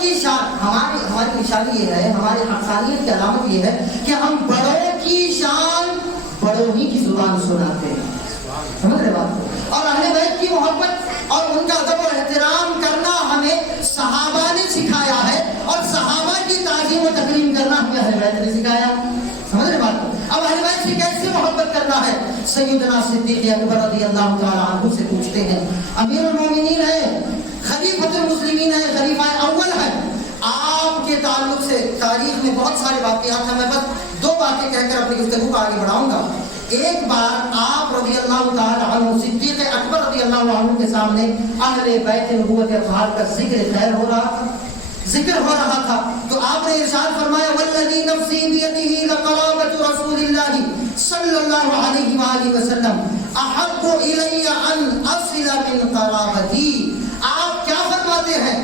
کی شان، ہماری نشانی یہ ہے، ہماری حقانیت کی علامت یہ ہے کہ ہم بڑوں کی شان بڑوں ہی کی زبان سناتے ہیں. سمجھ رہے بات کو؟ اور اہل بیت کی محبت اور ان کا ادب اور احترام کرنا ہمیں صحابہ نے سکھایا ہے، اور صحابہ کی تعظیم و تکریم کرنا ہمیں اہل بیت نے سکھایا. سمجھ رہے بات کو؟ اب اہل بیت سے کیسے محبت کرنا ہے؟ سیدنا صدیق اکبر رضی اللہ تعالی عنہ سے پوچھتے ہیں. امیر المومنین ہے، خلیفۃ المسلمین ہے، خلیفہ اول ہے. آپ کے تعلق سے تاریخ میں بہت سارے واقعات ہیں، میں بس 2 باتیں کہہ کر اپنی گفتگو کو آگے بڑھاؤں گا. ایک بار آپ رضی اللہ تعالی عنہ صدیق اکبر رضی اللہ عنہ کے سامنے اہل بیت نبوت اطہار کا ذکر خیر ہو رہا تھا تو آپ نے ارشاد فرمایا والذی نفسی بیدہ لقرابۃ رسول اللہ صلی اللہ علیہ وآلہ وسلم احب الی ان اصل من قرابتی. آپ کیا فرماتے ہیں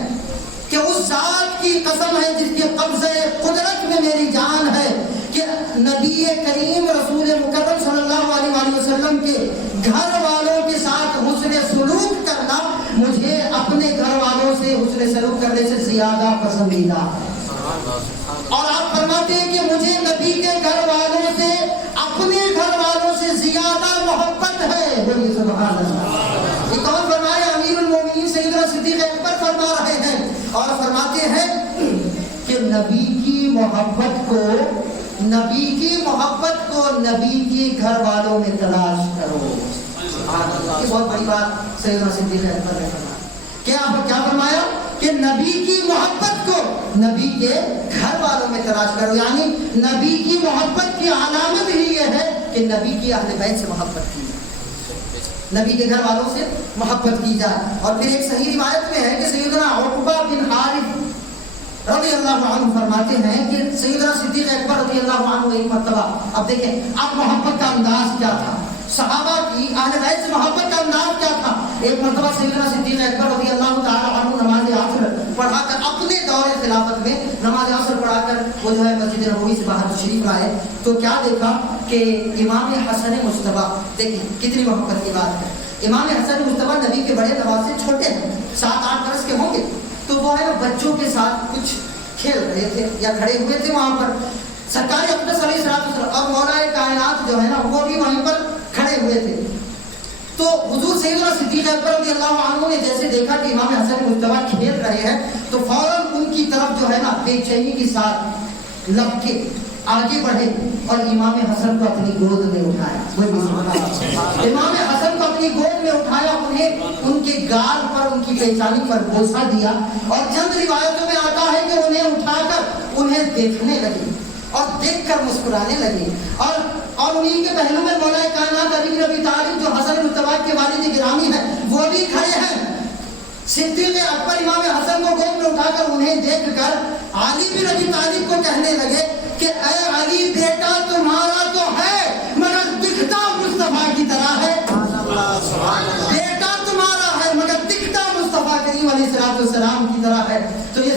کہ اس ذات کی قسم ہے جس کے قبضہ قدرت میں میری جان ہے کہ نبی کریم رسول مکرم صلی اللہ علیہ وآلہ وسلم کے گھر والوں کے ساتھ حسن سلوک کرنا مجھے اپنے گھر والوں سے حسن سلوک کرنے سے زیادہ پسندیدہ ہے. اور آپ فرماتے ہیں کہ مجھے نبی کے گھر والوں سے اپنے گھر والوں سے زیادہ محبت ہے. بولیے سبحان اللہ. یہ کون فرمایا؟ امیر المومنین سیدنا صدیق اکبر فرما رہے ہیں اور فرماتے ہیں کہ نبی کی محبت کو نبی کے گھر والوں میں تلاش کرو. یہ بہت بڑی بات سیدنا صدیق اکبر نے فرمایا. کیا فرمایا؟ کہ نبی کی محبت کو نبی کے گھر والوں میں تلاش کرو. یعنی نبی کی محبت کی علامت ہی یہ ہے کہ نبی کی اہل بیت سے محبت کی جائے، نبی کے گھر والوں سے محبت کی جائے. اور پھر ایک صحیح روایت میں ہے کہ سیدنا عقبہ بن حارث رضی اللہ عنہ فرماتے ہیں کہ سیدنا صدیق اکبر رضی اللہ عنہ ایک مرتبہ، اب دیکھیں اب محبت کا انداز کیا تھا، صحابہ کی اہل بیت سے محبت کا انداز کیا تھا. ایک مرتبہ سیدنا صدیق اکبر رضی اللہ تعالی عنہ نماز عصر پڑھا کر اپنے دور خلافت میں نماز عصر پڑھا کر وہ جو ہے مسجد نبوی سے باہر تشریف لائے تو کیا دیکھا کہ امام حسن مجتبیٰ، دیکھیں کتنی محبت کی بات ہے، امام حسن مجتبیٰ نبی کے بڑے نواز سے چھوٹے ہیں، 7-8 برس کے ہوں گے. تو وہ ہے بچوں کے ساتھ کچھ کھیل رہے تھے یا کھڑے ہوئے تھے وہاں پر. سرکار اقدس علیہ السلام اور مولا کائنات جو ہے نا وہ بھی وہیں پر کھڑے ہوئے تھے. تو حضور سیدنا صدیق اکبر رضی اللہ عنہ نے جیسے دیکھا کہ امام حسن مجتبیٰ کھیل رہے ہیں تو فوراً ان کی طرف جو ہے نا بے چینی کے ساتھ لپ کے آگے بڑھے اور امام حسن کو اپنی گود میں اٹھایا. امام حسن کو اپنی گود میں اٹھایا، انہیں ان کے گال پر ان کی پیشانی پر بوسہ دیا اور چند روایتوں میں آتا ہے کہ انہیں اٹھا کر انہیں دیکھنے لگی اور دیکھ کر مسکرانے لگی. اور انہیں کے پہلو میں مولا کائنات علی بن ابی طالب جو حسن مجتبیٰ کے والد گرامی ہیں وہ بھی کھڑے ہیں. صدیق اکبر امام حسن کو گود میں اٹھا کر انہیں دیکھ کر علی بن ابی طالب کو کہنے لگے کہ اے علی بیٹا تمہارا تو ہے مگر دکھتا مصطفیٰ کی طرح ہے. بیٹا تمہارا ہے مگر دکھتا مصطفیٰ کریم علیہ السلام کی طرح ہے. تو یہ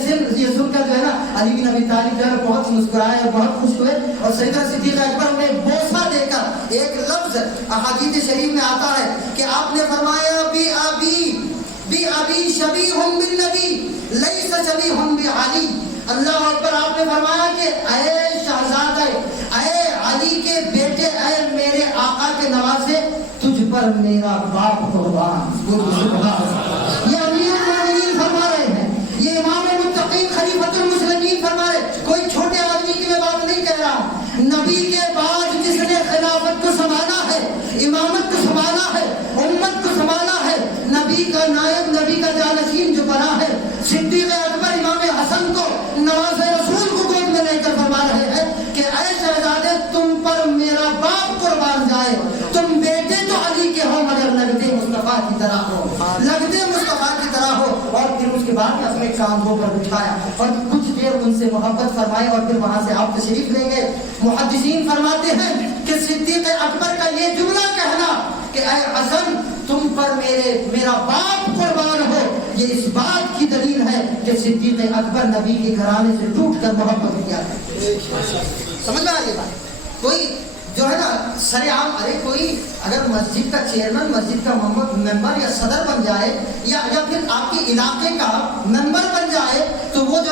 سن کر جو ہے نا علی بن ابی طالب جو ہے بہت مسکرائے اور بہت خوش ہوئے اور سیدنا صدیق اکبر نے بوسہ دے کر ایک لفظ احادیث شریف میں آتا ہے کہ آپ نے فرمایا بی ابی شبیہ بالنبی لیس شبیہ بعلی. اللہ اکبر. آپ نے فرمایا کہ اے شہزادہ، اے علی کے بیٹے، اے میرے آقا کے نوازے، تجھ پر میرا باپ قربان. یہ امیر المومنین فرما رہے ہیں، یہ امام المتقین خلیفۃ المسلمین فرما رہے. کوئی چھوٹے آدمی کی میں بات نہیں کہہ رہا ہوں. نبی کے بعد جس نے خلافت کو سنبھالا ہے، امامت کو سنبھالا ہے، امت کو سنبھالا ہے، نبی کا نائب، نبی کا جانشین جو بنا ہے، صدیق اکبر امام حسن کو نواز رسول کو گود میں لے کر فرما رہے ہیں کہ اے شہزادے تم پر میرا باپ قربان جائے، تم بیٹے تو علی کے ہو مگر لگتے مصطفیٰ کی طرح ہو، لگتے مصطفیٰ کی طرح ہو. اور پھر اس کے بعد اپنے کاندھوں پر بٹھایا اور کچھ دیر ان سے محبت فرمائی اور پھر وہاں سے آپ تشریف لے گئے. محدثین فرماتے ہیں کہ صدیق اکبر کا یہ جملہ کہنا کہ اے حسن تم پر میرا باپ قربان ہو، یہ اس بات کی دلیل ہے کہ صدیق اکبر نبی کے گھرانے سے ٹوٹ کر محبت کیا ہے. سمجھ میں آ رہی بات؟ کوئی جو ہے نا سر عام، ارے کوئی اگر مسجد کا چیئرمین، مسجد کا ممبر یا صدر بن جائے یا پھر آپ کے علاقے کا ممبر بن جائے تو وہ جو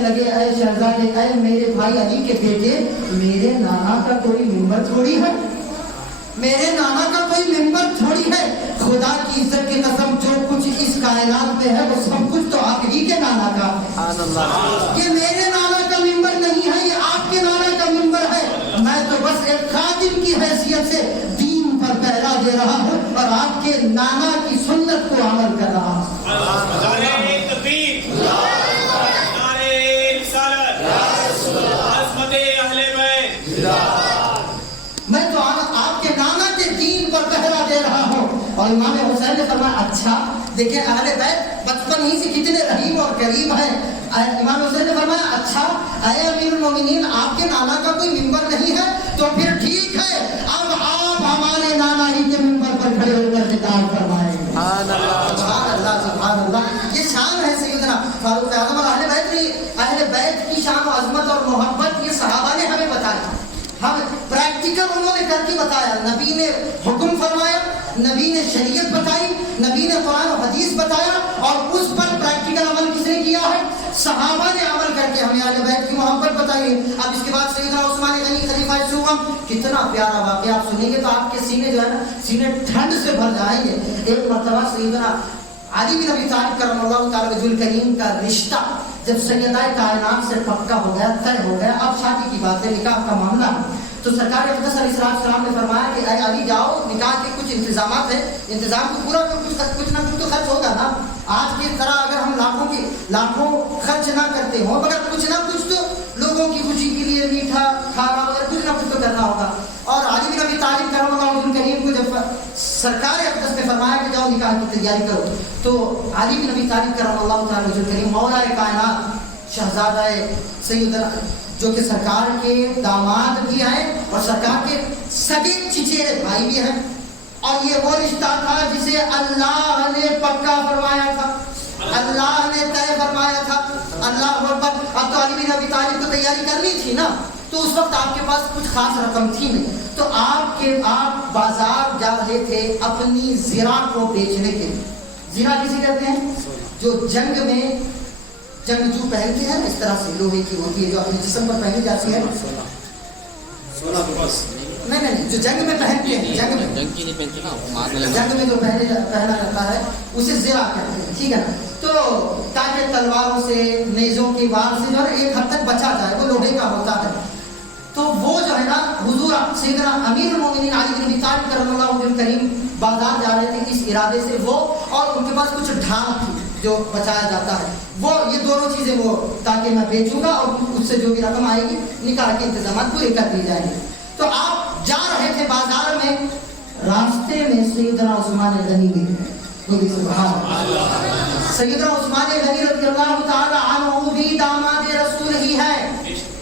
کہنے لگے اے شہزادے، اے میرے بھائی علی کے بیٹے، میرے نانا کا کوئی ممبر تھوڑی ہے، میرے نانا کا کوئی ممبر تھوڑی ہے، خدا کی عزت کی قسم جو کچھ اس کائنات میں ہے وہ سب کچھ تو آپ ہی کے نانا کا ہے، یہ میرے نانا کا ممبر نہیں ہے، یہ آپ کے نانا کا ممبر ہے، میں تو بس ایک خادم کی حیثیت سے دین پر پہرا دے رہا ہوں اور آپ کے نانا کی سنت کو عمل کر رہا ہوں۔ میں تو آپ کے نانا کے دین پر پہرا دے رہا ہوں۔ اور امام حسین نے فرمایا اچھا دیکھیں اہل بیت بچپن ہی سے کتنے رحیم اور کریم ہیں۔ امام حسین نے فرمایا اچھا اے امیر المومنین، آپ کے نانا کا کوئی ممبر نہیں ہے تو پھر ٹھیک ہے، اب آپ ہمارے نانا ہی کے ممبر پر کھڑے ہو کر خطاب فرمائیں۔ سبحان اللہ سبحان اللہ، یہ شان ہے سیدنا فاروق اعظم اور اہل بیت کی شان و عظمت اور محبت یہ صحابہ نے ہمیں بتایا، ہم پریکٹیکل انہوں نے کر کے بتایا، نبی نے حکم فرمایا، نبی نے شریعت بتائی، نبی نے قرآن و حدیث بتایا اور اس پر پریکٹیکل عمل کس نے کیا ہے؟ صحابہ نے عمل کر کے ہمیں اہل بیت کی محبت بتائی۔ اب اس کے بعد سیدنا عثمان غنی خلیفہ سوم، کتنا پیارا واقعہ آپ سنیں گے تو آپ کے سینے جو ہے نا سینے ٹھنڈ سے بھر جائیں گے۔ ایک مرتبہ سیدنا علی بن ابی طالب کرم اللہ تعالی وجہ الکریم کا رشتہ جب سیدہ کائنات سے پکا ہو گیا، طے ہو گیا، اب شادی کی بات ہے، نکاح کا معاملہ ہے، تو سرکار اقدس علیہ السلام نے فرمایا کہ اے علی جاؤ، نکاح کے کچھ انتظامات ہیں، انتظام کو پورا کر، کچھ نہ کچھ تو خرچ ہوگا نا، آج کی طرح اگر ہم لاکھوں خرچ نہ کرتے ہوں مگر کچھ نہ کچھ تو لوگوں کی خوشی کے لیے میٹھا کھانا وغیرہ کچھ نہ کچھ تو کرنا ہوگا۔ اور علی بن ابی طالب کرم اللہ وجہ الکریم کو جب سرکار اقدس نے فرمایا کہ جاؤ نکاح کی تیاری کرو، تو علی بن ابی طالب کرم اللہ تعالی وجہ الکریم مولا کائنات شہزادہ سیدنا جو کہ سرکار کے داماد بھی ہیں اور سرکار کے سگے چچیرے بھائی بھی ہیں، اور یہ وہ رشتہ تھا جسے اللہ نے پکا فرمایا تھا، اللہ نے طے فرمایا تھا۔ اللہ اکبر۔ اب تو علی بن ابی طالب کو تیاری کرنی تھی نا، تو اس وقت آپ کے پاس کچھ خاص رقم تھی نہیں، تو آپ بازار جا رہے تھے اپنی زرہ کو بیچنے کے لیے۔ زرہ کسے کہتے ہیں؟ جو جنگ میں جنگجو پہنتے ہیں، اس طرح سے لوہے کی ہوتی ہے جو اپنے جسم پر پہنی جاتی ہے، نہیں جو جنگ میں پہنتے ہیں، جنگ میں جو پہنا جاتا ہے اسے زرہ کہتے ہیں، ٹھیک ہے نا، تو تاکہ تلواروں سے نیزوں کی وار سے جو ہے ایک حد تک بچا جائے، وہ لوہے کا ہوتا ہے۔ تو وہ جو ہے نا حضور سیدنا امیر المومنین علی بن ابی طالب کرم اللہ وجہ الکریم بازار جا رہے تھے اس ارادے سے، وہ اور ان کے پاس کچھ ڈھال تھی جو بچایا جاتا ہے، وہ یہ دونوں چیزیں وہ تاکہ میں بیچوں گا اور اس سے جو بھی رقم آئے گی نکاح کے انتظامات پورے کر دی جائیں گے۔ تو آپ جا رہے تھے بازار میں، راستے میں سیدنا عثمان غنی گئے، سبحان اللہ، سیدنا عثمان غنی رضی اللہ تعالی عنہ بھی داماد رسول ہی ہے،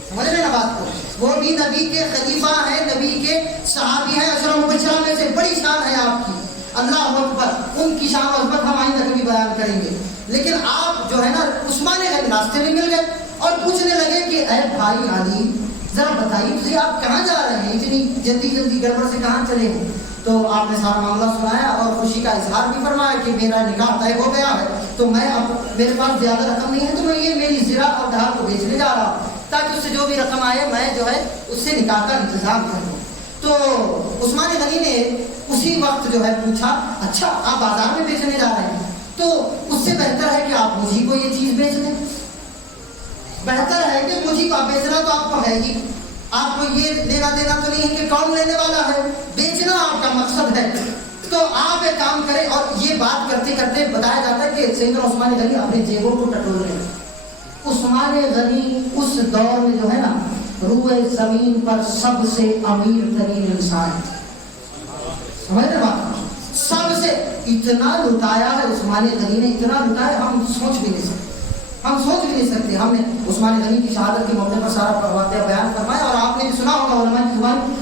سمجھ رہے نا بات کو، وہ بھی نبی کے خلیفہ ہیں، نبی کے صحابی ہیں، عشرہ مبشرہ میں سے بڑی شان ہے آپ کی، اللہ اکبر، ان کی شان و عظمت ہم آئندہ کبھی بیان کریں گے۔ لیکن آپ جو ہے نا عثمان غنی راستے میں مل گئے اور پوچھنے لگے کہ اے بھائی علی ذرا بتائیے مجھے آپ کہاں جا رہے ہیں، اتنی جلدی گڑبڑ سے کہاں چلے ہیں؟ تو آپ نے سارا معاملہ سنایا اور خوشی کا اظہار بھی فرمایا کہ میرا نکاح طے ہو گیا ہے، تو میں اب میرے پاس زیادہ رقم نہیں ہے تو میں یہ میری زرہ اور ڈھال کو بیچنے جا رہا ہوں تاکہ اس سے جو بھی رقم آئے میں جو ہے اس سے نکاح کا انتظام کروں۔ تو عثمان غنی نے اسی وقت جو ہے پوچھا اچھا آپ بازار میں بیچنے جا رہے ہیں تو اس سے بہتر ہے کہ آپ مجھے کو یہ چیز بیچ دیں، بہتر ہے کہ مجھے کو آپ بیچنا تو آپ کو ہے ہی، آپ کو یہ لینا دینا تو نہیں ہے کہ کون لینے والا ہے، بیچنا آپ کا مقصد ہے، تو آپ ایک کام کریں۔ اور یہ بات کرتے کرتے بتایا جاتا ہے کہ سیدنا عثمان غنی اپنے جیبوں کو ٹٹول رہے ہیں۔ عثمان غنی اس دور میں جو ہے نا روئے زمین پر سب سے امیر ترین انسان، سمجھ رہے بات، سب سے اتنا لٹایا ہے عثمان غنی نے، اتنا لٹایا ہم سوچ بھی نہیں سکتے، ہم نے عثمان غنی کی شہادت کے موقع پر سارا واقعہ بیان فرمایا اور آپ نے بھی سنا ہوگا علماء کی زبان،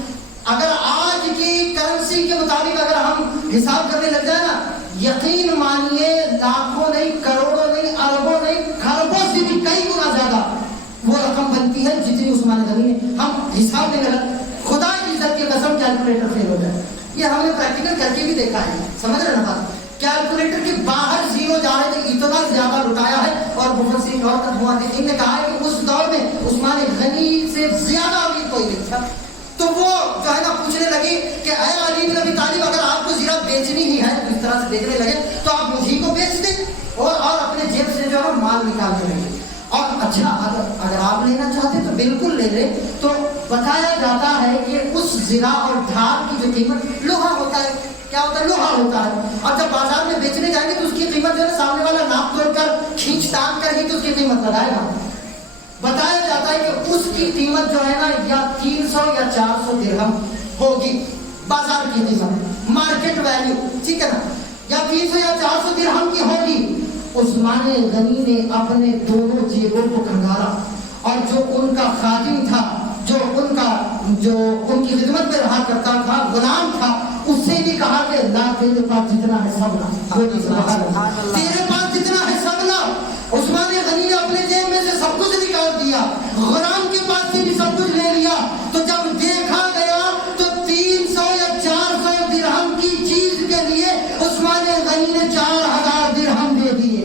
اگر آج کی کرنسی کے مطابق اگر ہم حساب کرنے لگ جائے نا، یقین مانیے لاکھوں نہیں، کروڑوں نہیں، اربوں نہیں، کھربوں سے بھی کئی گنا زیادہ وہ رقم بنتی ہے جتنی عثمان غنی نے، ہم حساب نہیں لگا، خدا کی عزت کی قسم کیلکولیٹر فیل ہو جائے، یہ ہم نے پریکٹیکل کر کے بھی دیکھا ہے، سمجھ رہے نا بات، کیلکولیٹر کے باہر زیرو جا رہے تھے، اتنا زیادہ لٹایا ہے. اور مفسرین اور محدثین نے کہا ہے کہ اس دور میں عثمان غنی سے زیادہ امیر کوئی نہیں تھا. تو وہ جو ہے نا پوچھنے لگے کہ اے علی بن ابی طالب، اگر آپ کو زیرہ بیچنی ہی ہے تو اس طرح سے بیچنے لگے تو آپ مجھے کو بیچ دیں اور اپنے جیب سے جو ہے مال نکالتے رہے. اور اچھا اگر آپ لینا چاہتے تو بالکل لے لیں. تو بتایا جاتا ہے کہ اس زرہ اور ڈھال کی جو قیمت، لوہا ہوتا ہے، کیا ہوتا ہے؟ لوہا ہوتا ہے. اور جب بازار میں بیچنے جائیں گے تو اس کی قیمت جو ہے سامنے والا ناپ توڑ کر کھینچ تان کر ہی تو اس کی قیمت لگائے گا. بتایا جاتا ہے کہ اس کی قیمت جو ہے نا یا 300 یا 400 درہم ہوگی، بازار کی قیمت، مارکیٹ ویلیو، ٹھیک ہے نا، یا 300 یا 400 درہم کی ہوگی. عثمان غنی نے اپنے دونوں جیبوں کو کھنگارا اور جو ان کا خادم تھا، جو ان کی خدمت میں رہا کرتا تھا، غلام تھا، اس سے بھی کہا کہ لا، تیرے پاس جتنا ہے سب لا، تیرے پاس جتنا ہے سب لا. عثمان غنی نے اپنے جیب میں سے سب کچھ نکال دیا، غلام کے پاس سے بھی سب کچھ لے لیا. تو جب دیکھا گیا تو 300 یا 400 درہم کی چیز کے لیے عثمان غنی نے 4000 درہم دے دیے.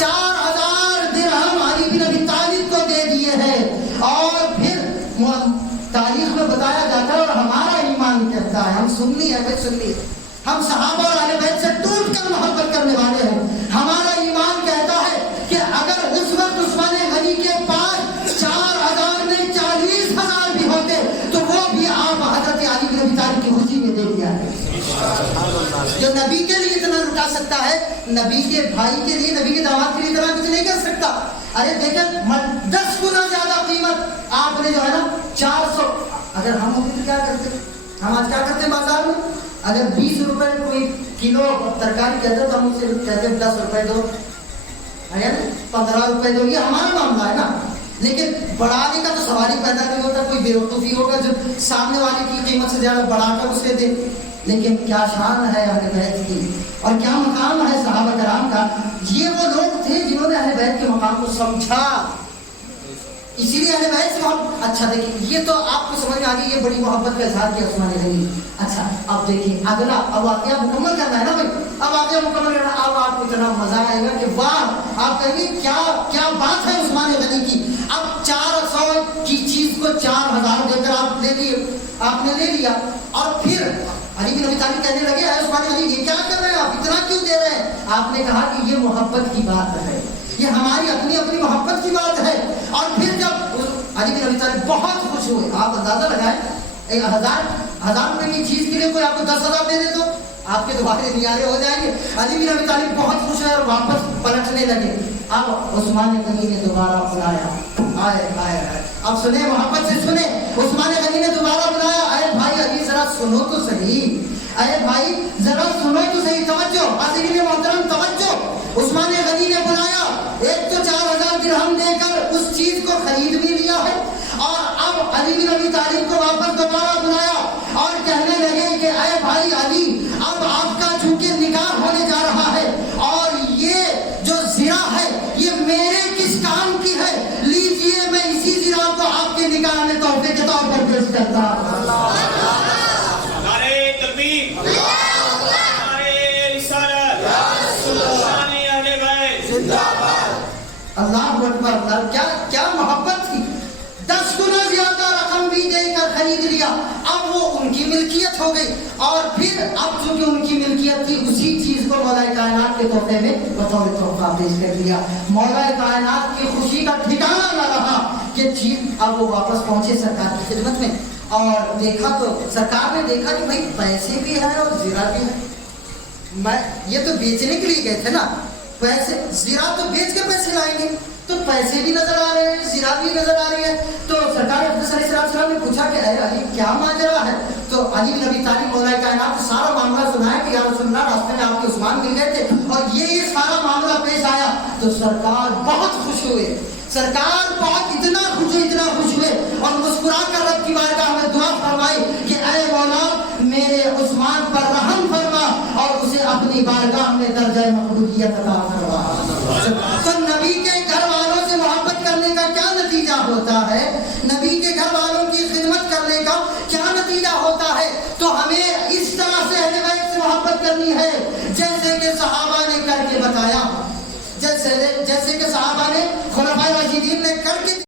4000 درہم علی بن ابی طالب کو دے دیے ہیں. اور پھر تاریخ میں بتایا جاتا ہے اور ہمارا ایمان کہتا ہے، ہم سنی ہے بھائی، سنی ہے، ہم صحابہ اور اہل بیت سے ٹوٹ کر محبت کرنے والے ہیں. ہمارا ایمان کہتا ہے کہ اگر اس وقت عثمان غنی کے پاس 4000 میں 40000 بھی ہوتے تو وہ بھی آپ حضرت علی بن ابی طالب کی خوشی میں دے دیا ہے. جو نبی کے لیے اتنا لٹا سکتا ہے، نبی کے بھائی کے لیے، نبی کے داماد کے لیے اتنا کچھ نہیں کر سکتا. ارے دیکھیں 10 گنا زیادہ قیمت آپ نے جو ہے نا 400. اگر ہم ہوتے تو کیا کرتے؟ ہم آج کیا کرتے ہیں بازار میں؟ اگر 20 روپے کوئی کلو ترکاری کہتے تو ہم اسے کہتے ہیں 10 روپے دو، 15 روپے دو. یہ ہمارا معاملہ ہے نا. لیکن بڑھانے کا تو سوال ہی پیدا نہیں ہوتا. کوئی بیوقوفی ہوگا جو سامنے والے کی قیمت سے زیادہ بڑھا کر اسے دے. لیکن کیا شان ہے اہل بیت کی اور کیا مقام ہے صحابہ کرام کا. یہ وہ لوگ تھے جنہوں نے اہل بیت کے مقام کو سمجھا. اسی لیے اہل بیت سے بہت اچھا. دیکھیں یہ تو آپ کو سمجھ میں آ گئی، یہ بڑی محبت کا اظہار کیا عثمان غنی. اچھا اب دیکھیں اگلا، اب واقعہ مکمل کرنا ہے نا بھائی. اب واقعہ مکمل کرنا. اب آپ کو اتنا مزہ آئے گا کہ واہ، آپ کہیں گے کیا بات ہے عثمان غنی کی. اب 400 کی چیز کو 4000 دے کر آپ نے لے لیا. اور پھر علی بن ابی طالب کہنے لگے اے عثمان غنی یہ کیا کر رہے ہیں آپ، اتنا کیوں دے رہے ہیں؟ آپ نے کہا کہ یہ محبت کی بات ہے، یہ ہماری اپنی محبت کی بات ہے. اور پھر جب علی بن ابی طالب بہت خوش ہوئے، آپ اندازہ لگائیں 1000 روپے کی چیز کے لیے کوئی آپ کو 10,000 دے دے تو آپ کے دوبارے نیارے ہو جائیں گے. علی بن ابی طالب بہت خوش ہوئے اور واپس پلٹنے لگے. اب عثمان غنی نے دوبارہ بلایا. آئے اب سنیں، محبت سے سنیں. عثمان غنی نے دوبارہ بلایا. اے بھائی علی ذرا سنو تو صحیح، اے بھائی ذرا سنو تو صحیح. توجہ حاضرین محترم، توجہ. عثمان غنی نے بلایا. ایک تو 4000 درہم دے کر اس چیز کو خرید بھی لیا ہے اور اب علی بن ابی طالب کو واپس دوبارہ بلایا اور کہنے لگے کہ اے بھائی علی، اب آپ کا چونکہ نکاح ہونے جا رہا ہے اور یہ جو زرہ ہے یہ میرے کس کام کی ہے، لیجئے میں اسی زرہ کو آپ کے نکاح میں تحفے کے طور پر پیش کرتا ہوں. نعرہ تکبیر، نعرہ رسالت، شان اہل بیت زندہ باد. اللہ اکبر. اللہ کیا محبت تھی. 10 گنا زیادہ رقم بھی دے کر خرید لیا. اب وہ ان کی ملکیت ہو گئی اور پھر اب چونکہ ان کی ملکیت تھی اسی چیز کو مولا کائنات کے تحفے میں بطور تحفہ پیش کر دیا. مولا کائنات کی خوشی کا ٹھکانہ نہ رہا کہ چیز. اب وہ واپس پہنچے سرکار کی خدمت میں اور دیکھا تو سرکار نے دیکھا کہ بھائی پیسے بھی ہیں اور زرہ بھی ہے. یہ تو بیچنے کے لیے گئے تھے نا، پیسے زرہ تو بیچ کے پیسے لائیں گے تو پیسے بھی نظر آ رہے ہیں، زرہ بھی نظر آ رہی ہے. تو سرکار اقدس علیہ السلام نے پوچھا کہ اے علی کیا ماجرا ہے؟ تو علی بن ابی طالب مولا کائنات کو سارا معاملہ سنایا کہ یا رسول اللہ راستے میں آپ کے عثمان مل گئے تھے اور یہ سارا معاملہ پیش آیا. تو سرکار بہت خوش ہوئے. سرکار بہت اتنا خوش ہوئے اور مسکرا کر رب کی بارگاہ میں دعا فرمائی کہ اے مولا میرے عثمان پر رحم فرما اور اسے اپنی بارگاہ میں درجہ مقبولیت عطا فرما. تو نبی کے گھر والوں سے محبت کرنے کا کیا نتیجہ ہوتا ہے، نبی کے گھر والوں کی خدمت کرنے کا کیا نتیجہ ہوتا ہے. تو ہمیں اس طرح سے اہل بیت سے محبت کرنی ہے جیسے کہ صحابہ نے کر کے بتایا، جیسے کہ صحابہ نے خلفائے راشدین نے کر کے